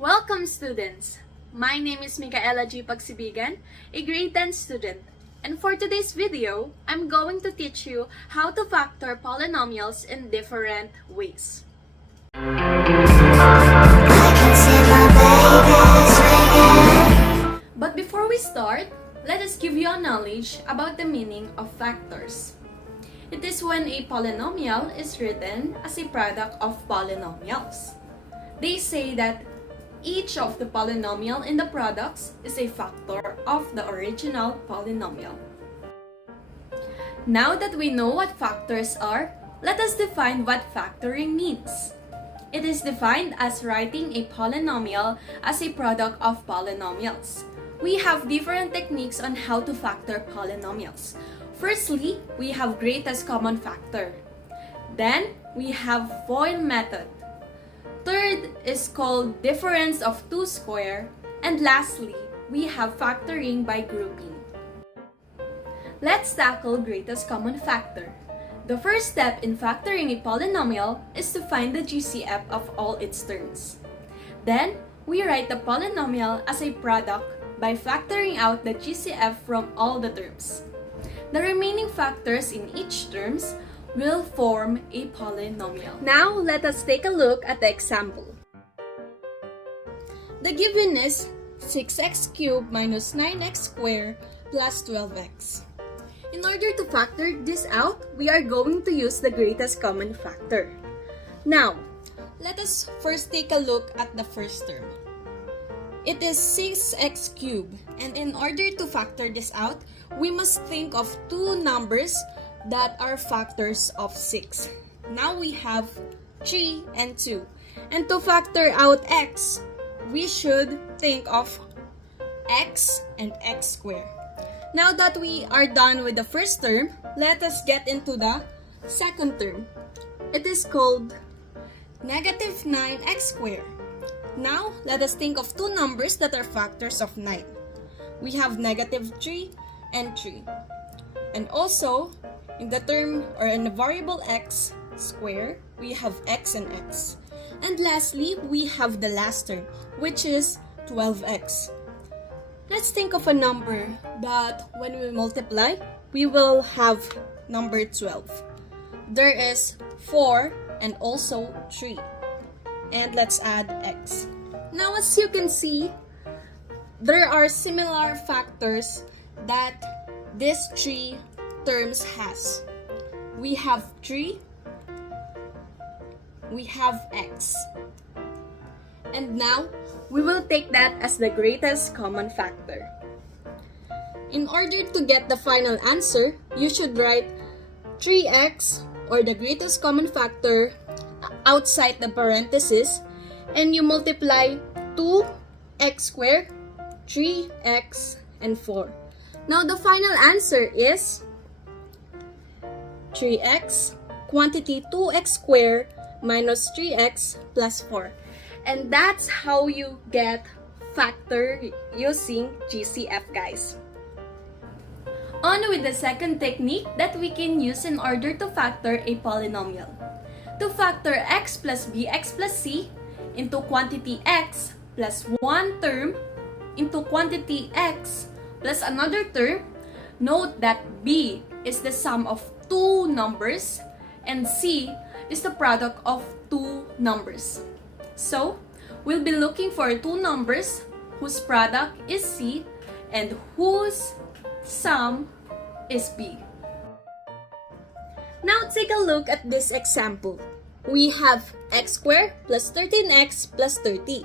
Welcome students! My name is Micaela G. Pagsibigan, a grade 10 student. And for today's video, I'm going to teach you how to factor polynomials in different ways. But before we start, let us give you a knowledge about the meaning of factors. It is when a polynomial is written as a product of polynomials. They say that each of the polynomial in the products is a factor of the original polynomial. Now that we know what factors are, let us define what factoring means. It is defined as writing a polynomial as a product of polynomials. We have different techniques on how to factor polynomials. Firstly, we have greatest common factor. Then, we have FOIL method. Third is called difference of two square. And lastly, we have factoring by grouping. Let's tackle greatest common factor. The first step in factoring a polynomial is to find the GCF of all its terms. Then, we write the polynomial as a product by factoring out the GCF from all the terms. The remaining factors in each terms will form a polynomial. Now, let us take a look at the example. The given is 6x cubed minus 9x squared plus 12x. In order to factor this out, we are going to use the greatest common factor. Now, let us first take a look at the first term. It is 6x cubed, and in order to factor this out, we must think of two numbers that are factors of 6. Now we have 3 and 2. And to factor out x, we should think of x and x squared. Now that we are done with the first term, let us get into the second term. It is called negative 9x squared. Now, let us think of two numbers that are factors of 9. We have negative 3 and 3. And also, in the term or in the variable x squared, we have x and x. And lastly, we have the last term, which is 12x. Let's think of a number that when we multiply, we will have number 12. There is 4 and also 3. And let's add x. Now, as you can see, there are similar factors that these three terms has. We have 3, we have x. And now, we will take that as the greatest common factor. In order to get the final answer, you should write 3x or the greatest common factor outside the parenthesis, and you multiply 2x squared, 3x, and 4. Now the final answer is 3x, quantity 2x squared minus 3x plus 4. And that's how you get factor using GCF, guys. On with the second technique that we can use in order to factor a polynomial. To factor x plus bx plus c into quantity x plus one term into quantity x plus another term, note that b is the sum of two numbers and c is the product of two numbers. So, we'll be looking for two numbers whose product is c and whose sum is b. Now take a look at this example. We have x squared plus 13x plus 30.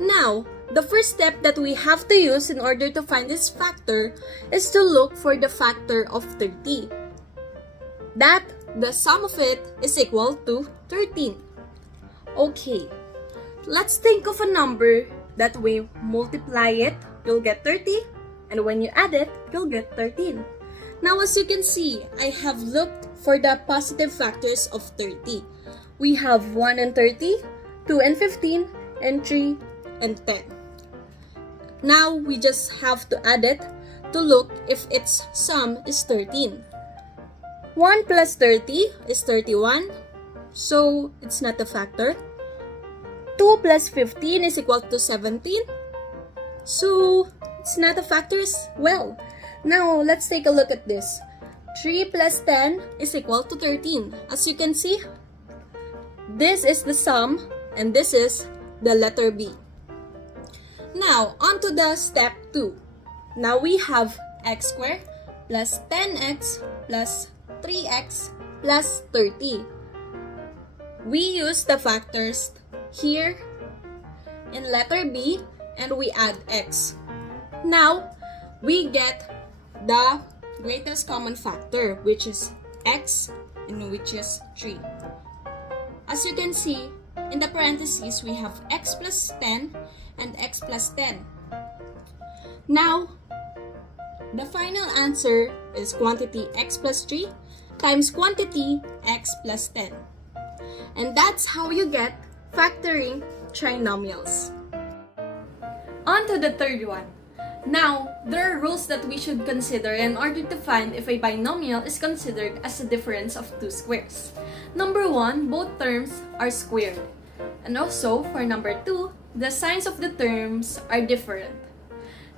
Now, the first step that we have to use in order to find this factor is to look for the factor of 30. That the sum of it is equal to 13. Okay, let's think of a number that we multiply it, you'll get 30, and when you add it, you'll get 13. Now, as you can see, I have looked for the positive factors of 30. We have 1 and 30, 2 and 15, and 3 and 10. Now, we just have to add it to look if its sum is 13. 1 plus 30 is 31, so it's not a factor. 2 plus 15 is equal to 17. So, it's not a factor as well. Now, let's take a look at this. 3 plus 10 is equal to 13. As you can see, this is the sum and this is the letter B. Now, on to the step 2. Now we have x squared plus 10x plus 3x plus 30. We use the factors here in letter B and we add x. Now, we get the greatest common factor, which is x and which is 3. As you can see, in the parentheses, we have x plus 10 and x plus 10. Now, the final answer is quantity x plus 3 times quantity x plus 10. And that's how you get factoring trinomials. On to the third one. Now, there are rules that we should consider in order to find if a binomial is considered as a difference of two squares. Number 1, both terms are squared. And also, for number 2, the signs of the terms are different.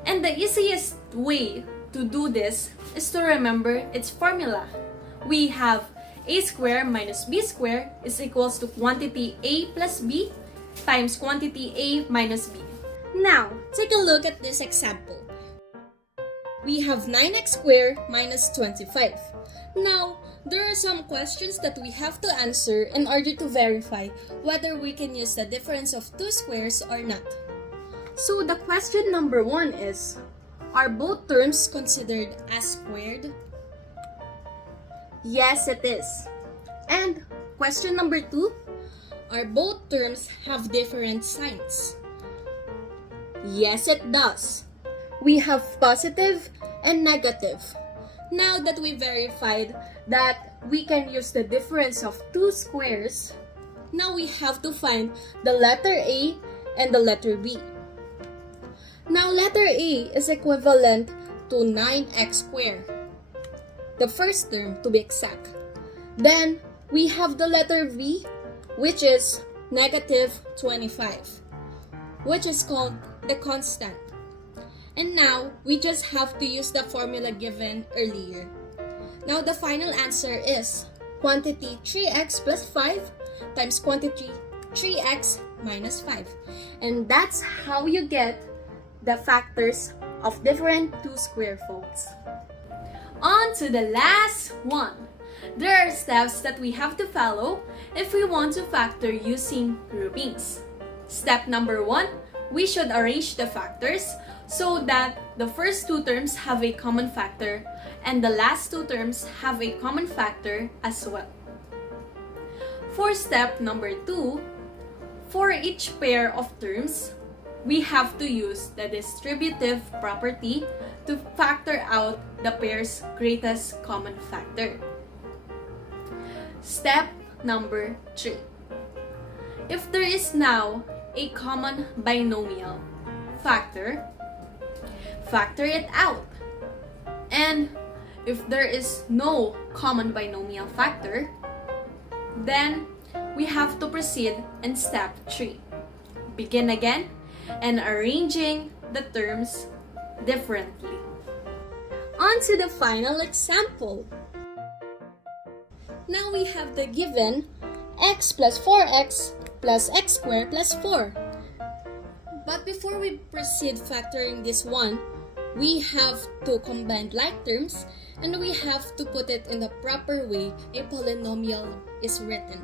And the easiest way to do this is to remember its formula. We have a squared minus b squared is equals to quantity a plus b times quantity a minus b. Now, take a look at this example. We have 9x squared minus 25. Now, there are some questions that we have to answer in order to verify whether we can use the difference of two squares or not. So, the question number 1 is, are both terms considered as squared? Yes, it is. And question number 2, are both terms have different signs? Yes, it does. We have positive and negative. Now that we verified that we can use the difference of two squares, now we have to find the letter A and the letter B. Now, letter A is equivalent to 9x squared, the first term to be exact. Then, we have the letter B, which is negative 25, which is called the constant. And now, we just have to use the formula given earlier. Now, the final answer is quantity 3x plus 5 times quantity 3x minus 5. And that's how you get the factors of different two square folds. On to the last one. There are steps that we have to follow if we want to factor using groupings. Step number 1, we should arrange the factors so that the first two terms have a common factor and the last two terms have a common factor as well. For step number 2, for each pair of terms, we have to use the distributive property to factor out the pair's greatest common factor. Step number 3. If there is now a common binomial factor it out. And if there is no common binomial factor, then we have to proceed in step 3. Begin again and arranging the terms differently. On to the final example. Now we have the given x plus 4x plus x squared plus 4. But before we proceed factoring this one, we have to combine like terms and we have to put it in the proper way a polynomial is written.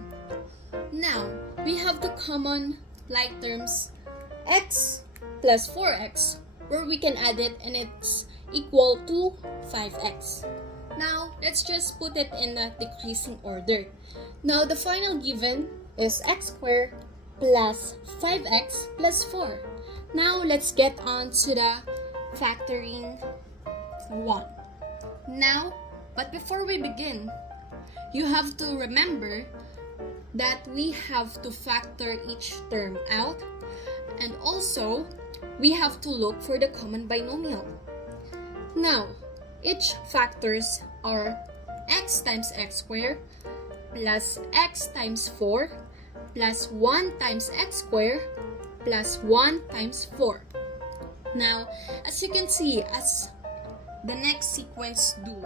Now, we have the common like terms x plus 4x, where we can add it and it's equal to 5x. Now, let's just put it in a decreasing order. Now, the final given is x squared plus 5x plus 4. Now, let's get on to the factoring 1. Now, but before we begin, you have to remember that we have to factor each term out, and also we have to look for the common binomial. Now, each factors are x times x squared plus x times 4 plus 1 times x squared plus 1 times 4. Now, as you can see, as the next sequence do,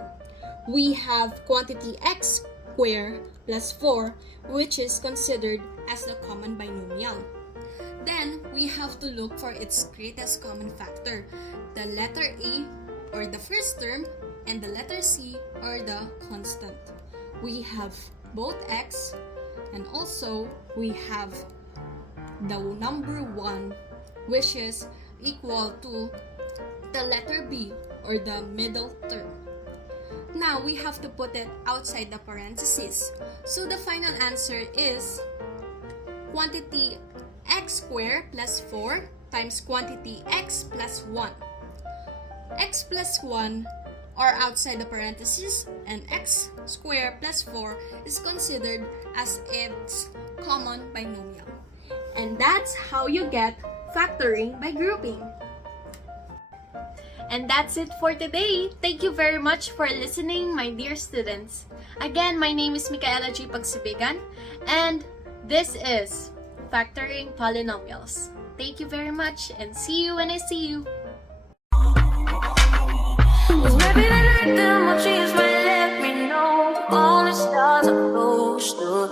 we have quantity x squared plus 4, which is considered as the common binomial. Then, we have to look for its greatest common factor, the letter A, or the first term, and the letter C, or the constant. We have both x, and also we have the number 1, which is equal to the letter B, or the middle term. Now, we have to put it outside the parentheses. So, the final answer is quantity x squared plus 4 times quantity x plus 1. X plus 1 are outside the parentheses, and x squared plus 4 is considered as its common binomial. And that's how you get factoring by grouping. And that's it for today. Thank you very much for listening, my dear students. Again, my name is Micaela G. Pagsibigan, and this is Factoring Polynomials. Thank you very much, and see you when I see you. Maybe the night the mochi is let me know all the stars are close to